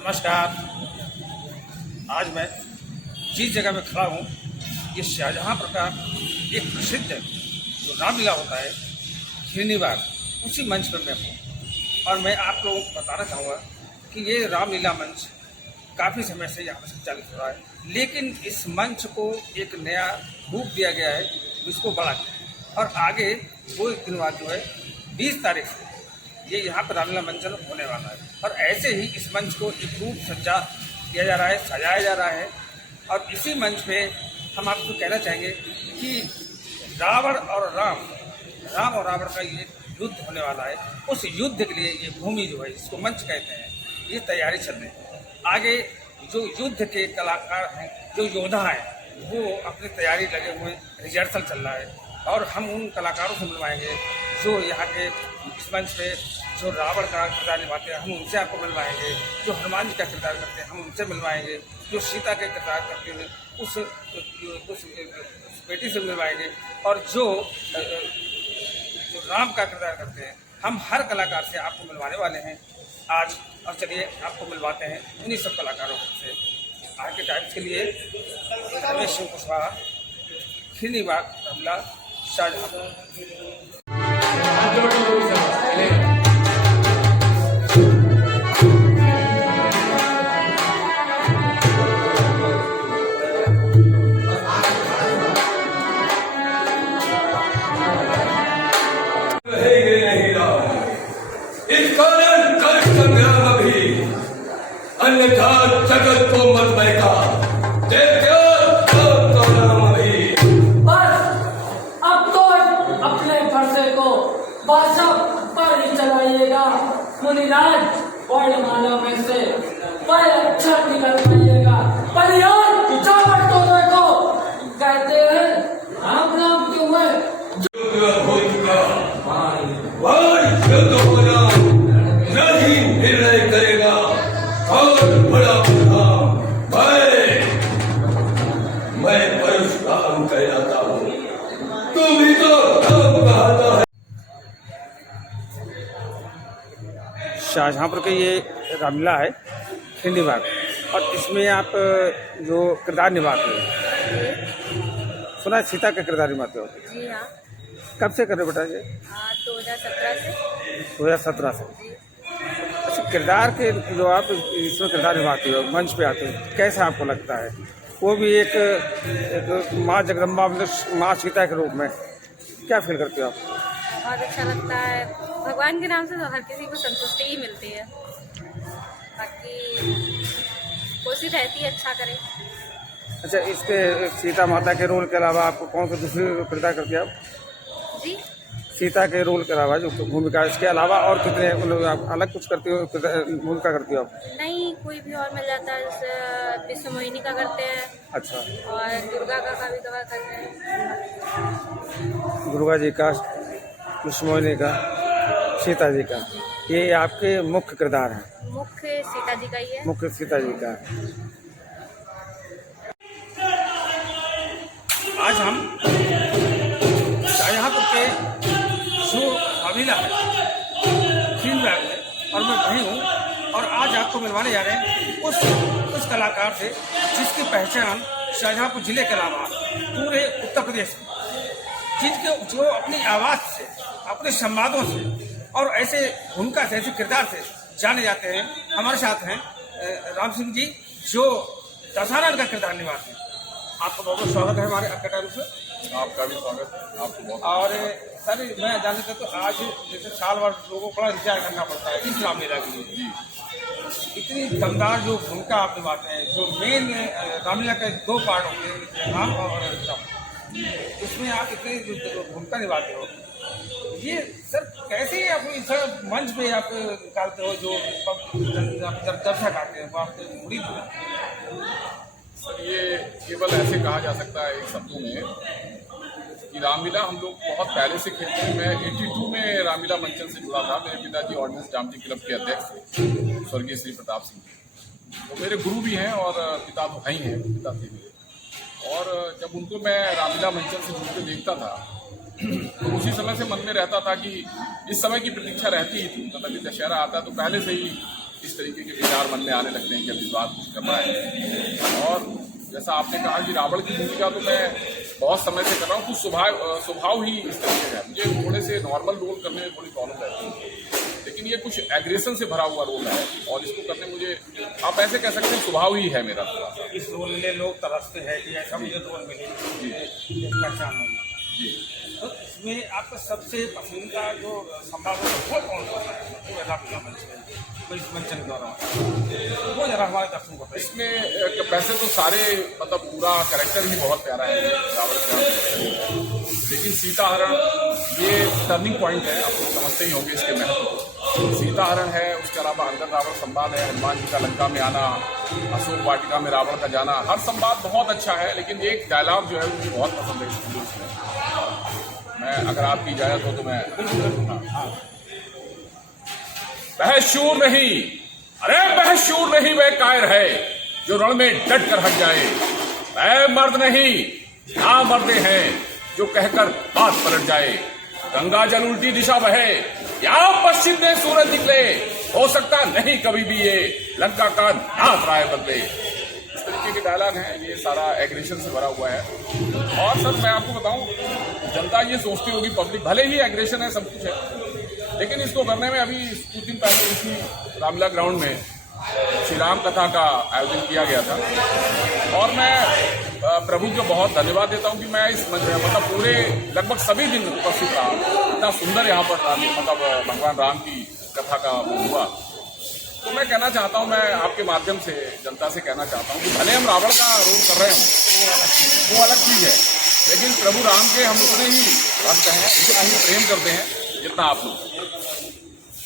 नमस्कार। आज मैं जिस जगह में खड़ा हूँ ये शाहजहाँपुर का एक प्रसिद्ध जो रामलीला होता है खिरनीबाग, उसी मंच पर मैं हूँ। और मैं आप लोगों को बताना चाहूँगा कि ये रामलीला मंच काफ़ी समय से यहाँ पर संचालित हो रहा है, लेकिन इस मंच को एक नया रूप दिया गया है जिसको बढ़ा दिया। और आगे 2 दिन बाद जो है 20 तारीख से ये यहाँ पर रामलीला मंचन होने वाला है। और ऐसे ही इस मंच को एक रूप सज्जा किया जा रहा है, सजाया जा रहा है। और इसी मंच पे हम आपको कहना चाहेंगे कि रावण और राम और रावण का ये युद्ध होने वाला है। उस युद्ध के लिए ये भूमि जो है, जिसको मंच कहते हैं, ये तैयारी चल रही है। आगे जो युद्ध के कलाकार हैं, जो योद्धा हैं, वो अपनी तैयारी लगे हुए, रिहर्सल चल रहा है। और हम उन कलाकारों से मिलवाएंगे जो यहाँ के इस मंच पे जो रावण का किरदार निभाते हैं, हम उनसे आपको मिलवाएंगे। जो हनुमान जी का किरदार करते हैं, हम उनसे मिलवाएंगे। जो सीता के किरदार करते हैं, उस बेटी से मिलवाएंगे। और जो राम का किरदार करते हैं, हम हर कलाकार से आपको मिलवाने वाले हैं आज। और चलिए आपको मिलवाते हैं उन्हीं सब कलाकारों से। आज के टाइम्स के लिए रमेश सिंह कुशवाहा, खिरनीबाग, रामलीला, शाहजहाँपुर। इस कारण कर संग्राम अभी, अन्यथा जगत को मत बहका। बस अब तो अपने फरसे को बादशाह पर ही चलाइएगा। मुनिराज वर्णमाला में से पर अक्षर निकलवाइएगा। पर यार चावट तो देखो, कहते हैं राम राम क्यों है। हो चुका युद्ध होना नहीं निर्णय करेगा। और बड़ा प्रधान मैं परशुराम कहलाता हूँ, तू भी तो राम कहता है। शाहजहाँपुर के ये रामलीला है खिरनीबाग, और इसमें आप जो किरदार निभाते हो, सुना है सीता का किरदार निभाते हो। जी हाँ। कब से कर रहे हो बेटा ये? 2017 से। 2017 से। जी। अच्छा, किरदार के जो आप इसमें किरदार निभाते हो, मंच पे आते हो, कैसा आपको लगता है? वो भी एक माँ जगदम्बा, मतलब माँ सीता के रूप में, क्या फील करते हो आप? बहुत अच्छा लगता है। भगवान के नाम से तो हर किसी को संतुष्टि ही मिलती है। बाकी कोशिश रहती है अच्छा करे। अच्छा, इसके सीता माता के रोल के अलावा आपको कौन सा दूसरी किरदार करती है आप? जी। सीता के रोल के अलावा जो भूमिका, इसके अलावा और कितने मतलब आप अलग कुछ करती हो, भूमिका करती हो आप? नहीं, कोई भी और मिल जाता है। जैसे विश्व मोहिनी का करते हैं। अच्छा। और दुर्गा का कभी कभार करते हैं। दुर्गा जी का, विष्णु का, सीता जी का, ये आपके मुख्य किरदार हैं? मुख्य सीता जी का ही है। मुख्य सीता जी का। आज हम शाहजहाँपुर के जो रामलीला है खिरनीबाग में, और मैं वहीं हूँ। और आज आपको मिलवाने जा रहे हैं उस कलाकार से जिसकी पहचान शाहजहाँपुर जिले के अलावा पूरे उत्तर प्रदेश में, जिनके जो अपनी आवाज़ से, अपने संवादों से और ऐसे भूमिका से, ऐसे किरदार से जाने जाते हैं। हमारे साथ हैं राम सिंह जी, जो दशहरा का किरदार निभाते हैं। आपका बहुत बहुत स्वागत है हमारे आपके टाइम से। आपका भी स्वागत है, आपको बहुत। और सर, मैं जानना चाहता हूँ, आज जैसे साल भर लोगों को बड़ा इंतजार करना पड़ता है इस रामलीला के लिए। जी, इतनी दमदार जो भूमिका आप निभाते हैं, जो मेन रामलीला के 2 पार्ट होते हैं, राम और राम, उसमें आप इतनी जो भूमिका निभाते हो, ये सर कैसे आप इस मंच पे आप निकालते हो जो जब दर्शक आते हैं वो आपके मुरीद हो? सर ये केवल ऐसे कहा जा सकता है एक शब्दों में कि रामलीला हम लोग बहुत पहले से खेलते हैं। मैं 82 में रामलीला मंचन से जुड़ा था। मेरे पिताजी ऑर्डिनेंस जामती क्लब के अध्यक्ष थे, स्वर्गीय श्री प्रताप सिंह। वो मेरे गुरु भी हैं और पिता तो हैं ही हैं, पिता थे मेरे। और जब उनको मैं रामलीला मंचन से जुड़ते देखता था तो उसी समय से मन में रहता था कि इस समय की प्रतीक्षा रहती ही थी। तो तभी दशहरा आता है तो पहले से ही इस तरीके के विचार मन में आने लगते हैं कि अब इस बार कुछ करना है। और जैसा आपने कहा कि रावण की भूमिका तो मैं बहुत समय से कर रहा हूँ, कुछ स्वभाव ही इस तरीके का है। मुझे थोड़े से नॉर्मल रोल करने में थोड़ी प्रॉब्लम रहती है, लेकिन ये कुछ एग्रेशन से भरा हुआ रोल है और इसको करने मुझे, आप ऐसे कह सकते हैं, स्वभाव ही है मेरा थोड़ा सा। इस रोल में लोग तरसते हैं कि ऐसा मुझे रोल मिले, पहचान होगा जी। तो इसमें आपका सबसे पसंदीदा जो संवाद वो कौन सा है? रामलीला मंच है, इस मंचन के दौरान वो जरा हमारे दर्शकों को बताइए। इसमें वैसे तो सारे मतलब पूरा कैरेक्टर ही बहुत प्यारा है रावण का, लेकिन सीताहरण ये टर्निंग पॉइंट है, आप लोग समझते ही होंगे इसके महत्व। सीताहरण है, उसके अलावा अंदर रावण संवाद है, हनुमान जी का लंका में आना, अशोक वाटिका में रावण का जाना, हर संवाद बहुत अच्छा है। लेकिन एक डायलॉग जो है मुझे बहुत पसंद है इस वीडियो में, मैं अगर आपकी इजाजत हो तो मैं वह शूर नहीं, अरे वह शूर नहीं, वह कायर है जो रण में डट कर हट जाए। वह मर्द नहीं, ना मर्दे हैं जो कहकर बात पलट जाए। गंगा जल उल्टी दिशा बहे या पश्चिम में सूरज निकले, हो सकता नहीं कभी भी ये लंका का नाथ राय बदले। इस तरीके के डायलॉग हैं, ये सारा एग्रेशन से भरा हुआ है। और सर मैं आपको बताऊं, जनता ये सोचती होगी, पब्लिक भले ही एग्रेशन है, सब कुछ है, लेकिन इसको करने में अभी कुछ दिन पहले इसी रामलीला ग्राउंड में श्री राम कथा का आयोजन किया गया था और मैं प्रभु को बहुत धन्यवाद देता हूं कि मैं इस मतलब पूरे लगभग सभी दिन उपस्थित रहा। इतना सुंदर यहाँ पर मतलब भगवान राम की कथा का हुआ। तो मैं कहना चाहता हूं, मैं आपके माध्यम से जनता से कहना चाहता हूं कि भले हम रावण का रोल कर रहे हों, वो अलग चीज़ है, लेकिन प्रभु राम के हम उतने ही भक्त हैं, उतना ही प्रेम करते हैं जितना आप लोग।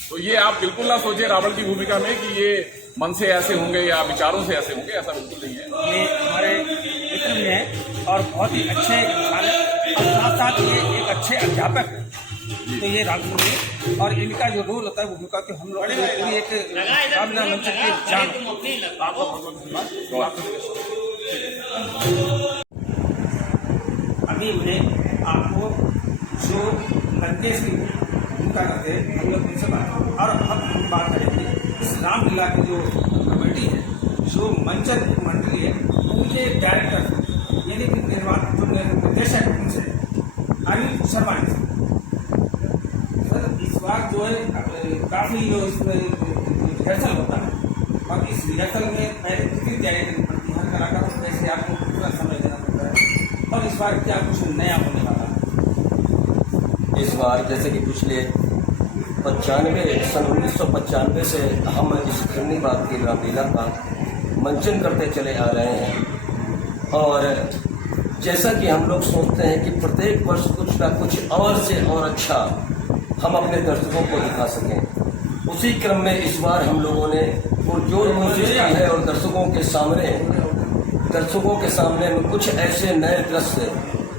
तो ये आप बिल्कुल ना सोचिए रावण की भूमिका में कि ये मन से ऐसे होंगे या विचारों से ऐसे होंगे, ऐसा बिल्कुल नहीं है। ये हमारे मित्र भी हैं और बहुत ही अच्छे इंसान हैं और साथ साथ ये एक अच्छे अध्यापक हैं। तो ये रामलीला और इनका जो रोल होता है वो भूमिका कि हम लोग पूरी एक रामलीला मंच की जान। अभी उन्हें आपको जो लंकेश की भूमिका करते हैं हम लोग उनसे बात, और हम बात करेंगे इस रामलीला की जो कमेटी है, जो मंचन मंडली है, उनके डायरेक्टर यानी कि निर्देशक उनसे अनिल शर्मा सर, इस बार जो है काफ़ी जो इसमें रिहर्सल होता है और इस रिहर्सल में पहले कितनी तैयारी करनी पड़ती है, हर कलाकार को कैसे आपको पूरा समय देना पड़ता है, और इस बार क्या कुछ नया होने वाला है? इस बार जैसे कि पिछले 1995 से हम इस खिरनी बाग की रामलीला का मंचन करते चले आ रहे हैं और जैसा कि हम लोग सोचते हैं कि प्रत्येक वर्ष कुछ ना कुछ और से और अच्छा हम अपने दर्शकों को दिखा सकें, उसी क्रम में इस बार हम लोगों ने पुरजोर कोशिश की है और दर्शकों के सामने में कुछ ऐसे नए दृश्य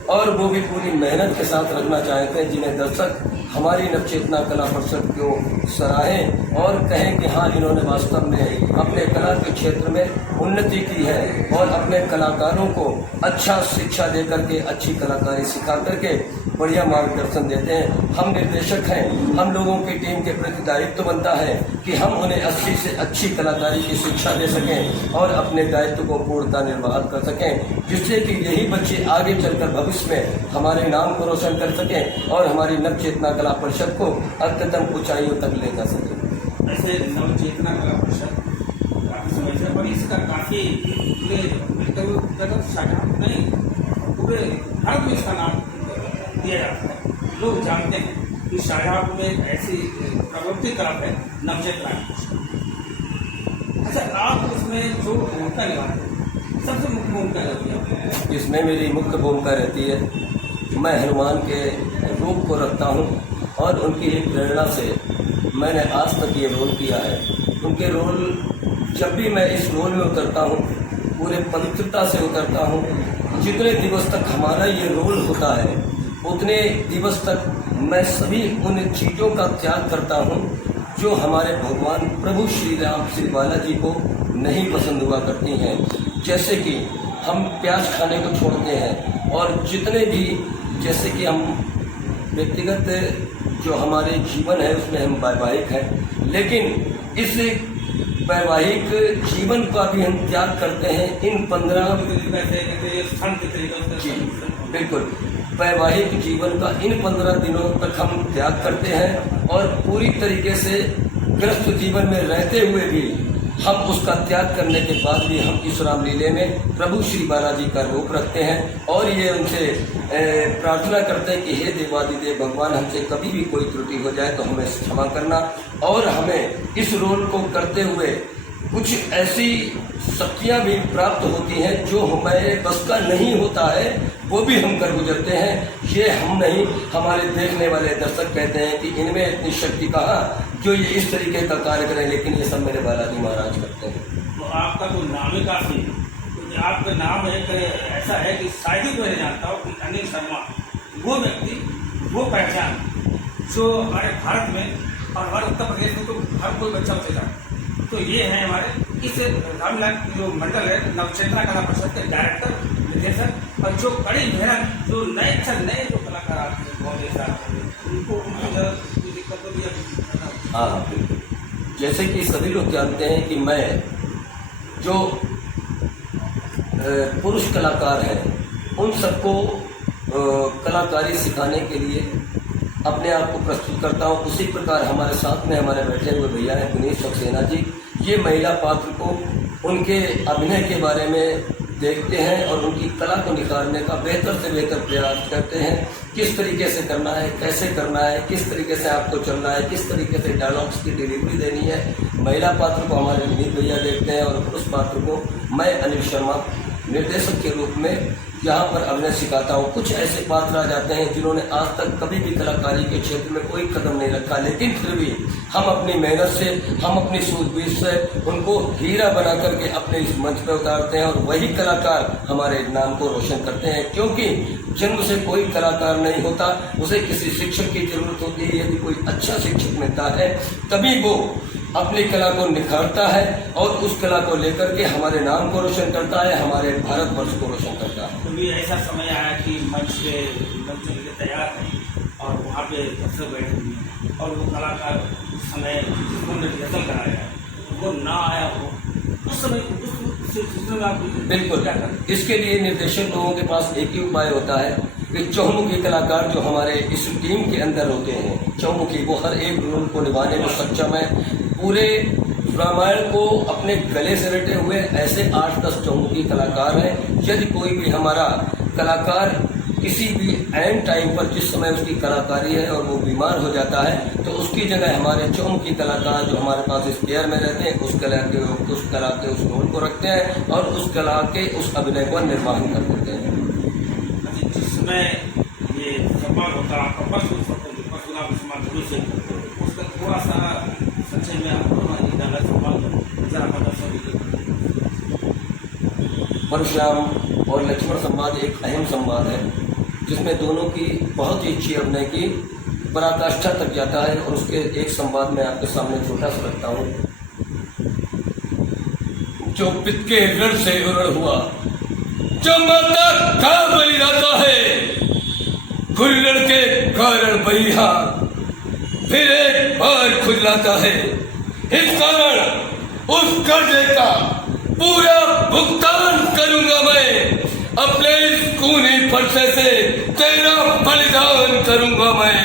और वो भी पूरी मेहनत के साथ रखना चाहते हैं जिन्हें दर्शक हमारी नवचेतना कला परिषद को सराहें और कहें कि हाँ, इन्होंने वास्तव में अपने कला के क्षेत्र में उन्नति की है और अपने कलाकारों को अच्छा शिक्षा दे करके, अच्छी कलाकारी सिखा करके बढ़िया मार्गदर्शन देते हैं। हम निर्देशक हैं, हम लोगों की टीम के प्रति दायित्व बनता है कि हम उन्हें अच्छी से अच्छी कलाकारी की शिक्षा दे सकें और अपने दायित्व को पूर्णतः निर्वाह कर सकें, जिससे कि यही बच्चे आगे चलकर भविष्य में हमारे नाम को रोशन कर सकें और हमारी नवचेतना कला परिषद को अत्यंत ऊंचाइयों तक ले जा सकें। ऐसे नवचेतना कला परिषद काफ़ी समय से और इसका काफ़ी पूरे शाखा नहीं, पूरे भारत में इसका नाम दिया जाता है। लोग जानते हैं कि शाहजहाँपुर में एक ऐसी प्रवृत्ति तरफ है नवचेतना। अच्छा, आप इसमें जो भूमिका निभाते हैं, सबसे मुख्य भूमिका रहती है? इसमें मेरी मुख्य भूमिका रहती है, मैं हनुमान के रूप को रखता हूँ और उनकी एक प्रेरणा से मैंने आज तक ये रोल किया है। उनके रोल, जब भी मैं इस रोल में उतरता हूँ, पूरे पवित्रता से उतरता हूँ। जितने दिवस तक हमारा ये रोल होता है, उतने दिवस तक मैं सभी उन चीज़ों का त्याग करता हूँ जो हमारे भगवान प्रभु श्री राम श्री बालाजी को नहीं पसंद हुआ करती हैं। जैसे कि हम प्याज खाने को छोड़ते हैं और जितने भी, जैसे कि हम व्यक्तिगत जो हमारे जीवन है उसमें हम वैवाहिक हैं, लेकिन इस वैवाहिक जीवन का भी हम त्याग करते हैं इन 15 जी बिल्कुल वैवाहिक जीवन का इन 15 दिनों तक हम त्याग करते हैं और पूरी तरीके से ग्रस्त जीवन में रहते हुए भी हम उसका त्याग करने के बाद भी हम इस रामलीले में प्रभु श्री बालाजी का रूप रखते हैं और ये उनसे प्रार्थना करते हैं कि हे देवादिदेव भगवान, हमसे कभी भी कोई त्रुटि हो जाए तो हमें क्षमा करना और हमें इस रोल को करते हुए कुछ ऐसी शक्तियाँ भी प्राप्त होती हैं जो हमारे बस का नहीं होता है, वो भी हम कर गुजरते हैं। ये हम नहीं, हमारे देखने वाले दर्शक कहते हैं कि इनमें इतनी शक्ति कहाँ जो ये इस तरीके का कार्य करें, लेकिन ये सब मेरे बालाजी महाराज करते हैं। तो आपका तो नाम ही काफी, तो आपका नाम एक ऐसा है कि शायद ही मैं जानता हूँ कि अनिल शर्मा वो व्यक्ति, वो पहचान जो हमारे भारत में और हमारे उत्तर प्रदेश में तो हर कोई बच्चा बचेगा। तो ये है हमारे इस रामलीला जो मंडल है नवचेतना कला परिषद के डायरेक्टर, निर्देशक और जो कड़ी मेहनत, जो नए जो कलाकार आते हैं बहुत ऐसा उनको कोई दिक्कत तो नहीं। हाँ बिल्कुल, जैसे कि सभी लोग जानते हैं कि मैं जो पुरुष कलाकार हैं उन सबको कलाकारी सिखाने के लिए अपने आप को प्रस्तुत करता हूँ। उसी प्रकार हमारे साथ में हमारे बैठे हुए भैया हैं पुनीत सक्सेना जी, ये महिला पात्र को उनके अभिनय के बारे में देखते हैं और उनकी कला को निखारने का बेहतर से बेहतर प्रयास करते हैं। किस तरीके से करना है, कैसे करना है, किस तरीके से आपको चलना है, किस तरीके से डायलॉग्स की डिलीवरी देनी है। महिला पात्र को हमारे विनीत भैया देखते हैं और पुरुष पात्र को मैं अनिल शर्मा निर्देशक के रूप में यहाँ पर अभिनय सिखाता हूँ। कुछ ऐसे पात्र आ जाते हैं जिन्होंने आज तक कभी भी कलाकारी के क्षेत्र में कोई कदम नहीं रखा, लेकिन फिर भी हम अपनी मेहनत से, हम अपनी सूझबूझ से उनको हीरा बना करके अपने इस मंच पर उतारते हैं और वही कलाकार हमारे नाम को रोशन करते हैं। क्योंकि जन्म से कोई कलाकार नहीं होता, उसे किसी शिक्षक की जरूरत होती है। यदि कोई अच्छा शिक्षक मिलता है तभी वो अपनी कला को निखारता है और उस कला को लेकर के हमारे नाम को रोशन करता है, हमारे भारतवर्ष को रोशन करता है। तो भी ऐसा समय आया कि मंच के तैयार हैं और वहाँ पे दर्शक बैठे हुए हैं और वो कलाकार उस समय जिसको निर्देशन कराया वो ना आया हो, उस समय बिल्कुल, इसके लिए निर्देशक लोगों के पास एक ही उपाय होता है कि चौमुखी कलाकार जो हमारे इस टीम के अंदर होते हैं, चौमुखी, वो हर एक रोल को निभाने में सक्षम है। पूरे रामायण को अपने गले से रटे हुए ऐसे 8-10 चौमुखी कलाकार हैं। यदि कोई भी हमारा कलाकार किसी भी एंड टाइम पर जिस समय उसकी कलाकारी है और वो बीमार हो जाता है तो उसकी जगह हमारे चौमुखी कलाकार जो हमारे पास इस पेयर में रहते हैं उस कला के उस रोल को रखते हैं और उस कला के उस अभिनय का निर्माण कर देते हैं। जिसमें ये सम्मान होता है आपका से उसका थोड़ा सा संचय में परशुराम और लक्ष्मण संवाद एक अहम संवाद है जिसमें दोनों की बहुत ही अच्छी अभिनय की पराकाष्ठा तक जाता है और उसके एक संवाद में आपके सामने छोटा सा रखता हूँ। जो पित के रण से उरण हुआ, जो माता का बलि जाता है, खुलड़ के कारण बलिहा फिर एक बार खुजलाता है। इस कारण उस कर्जे का पूरा भुगतान करूंगा मैं, अपने इस खूनी फरसे से तेरा बलिदान करूंगा मैं।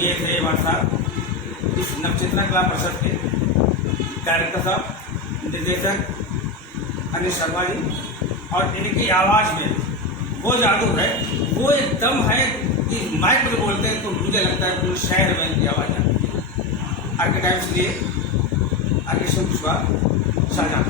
ये थे साहब इस नवचेतना कला परिषद के डायरेक्टर साहब, निर्देशक अनिल शर्मा जी, और इनकी आवाज में वो जादू है, वो एक दम है कि माइक में बोलते हैं तो मुझे लगता है पूरे शहर में इनकी आवाज है। आर्किटाइप्स लिए आर्केस्ट्रा शाहजहां।